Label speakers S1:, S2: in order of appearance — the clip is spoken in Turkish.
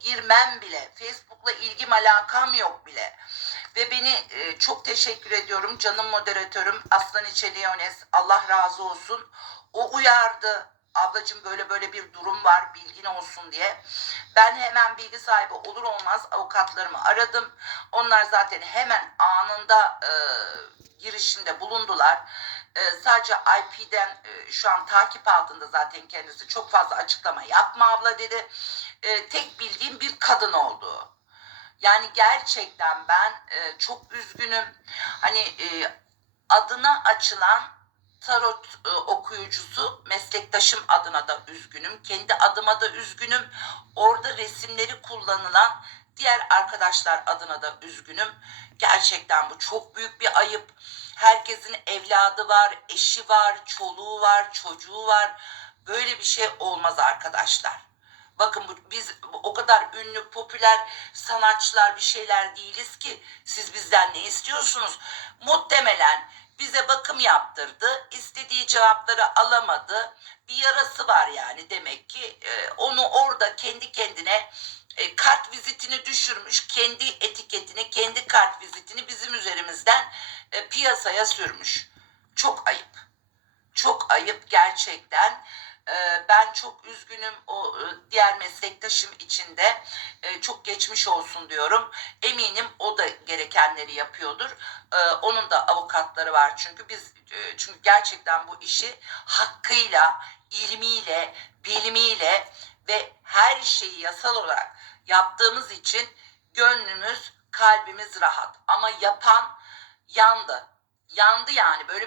S1: girmem bile. Facebook'la ilgim alakam yok bile. Ve beni e, çok teşekkür ediyorum canım moderatörüm Aslan İçe Leones. Allah razı olsun. O uyardı. Ablacığım böyle böyle bir durum var bilgin olsun diye. Ben hemen bilgi sahibi olur olmaz avukatlarımı aradım. Onlar zaten hemen anında e, girişimde bulundular. E, sadece IP'den e, şu an takip altında zaten kendisi. Çok fazla açıklama yapma abla dedi. E, tek bildiğim bir kadın olduğu. Yani gerçekten ben e, çok üzgünüm. Hani e, adına açılan tarot e, okuyucusu meslektaşım adına da üzgünüm. Kendi adıma da üzgünüm. Orada resimleri kullanılan diğer arkadaşlar adına da üzgünüm. Gerçekten bu çok büyük bir ayıp. Herkesin evladı var, eşi var, çoluğu var, çocuğu var. Böyle bir şey olmaz arkadaşlar. Bakın biz o kadar ünlü, popüler sanatçılar bir şeyler değiliz ki siz bizden ne istiyorsunuz? Muhtemelen bize bakım yaptırdı, istediği cevapları alamadı. Bir yarası var yani demek ki Ee, onu orada kendi kendine e, kart vizitini düşürmüş, kendi etiketini, kendi kart vizitini bizim üzerimizden e, piyasaya sürmüş. Çok ayıp. Çok ayıp gerçekten. Ee, ben çok üzgünüm o e, diğer meslektaşım için de e, çok geçmiş olsun diyorum. Eminim o da gerekenleri yapıyordur. Ee, onun da avukatları var çünkü biz e, çünkü gerçekten bu işi hakkıyla, ilmiyle, bilimiyle ve her şeyi yasal olarak yaptığımız için gönlümüz, kalbimiz rahat. Ama yapan yandı. Yandı yani böyle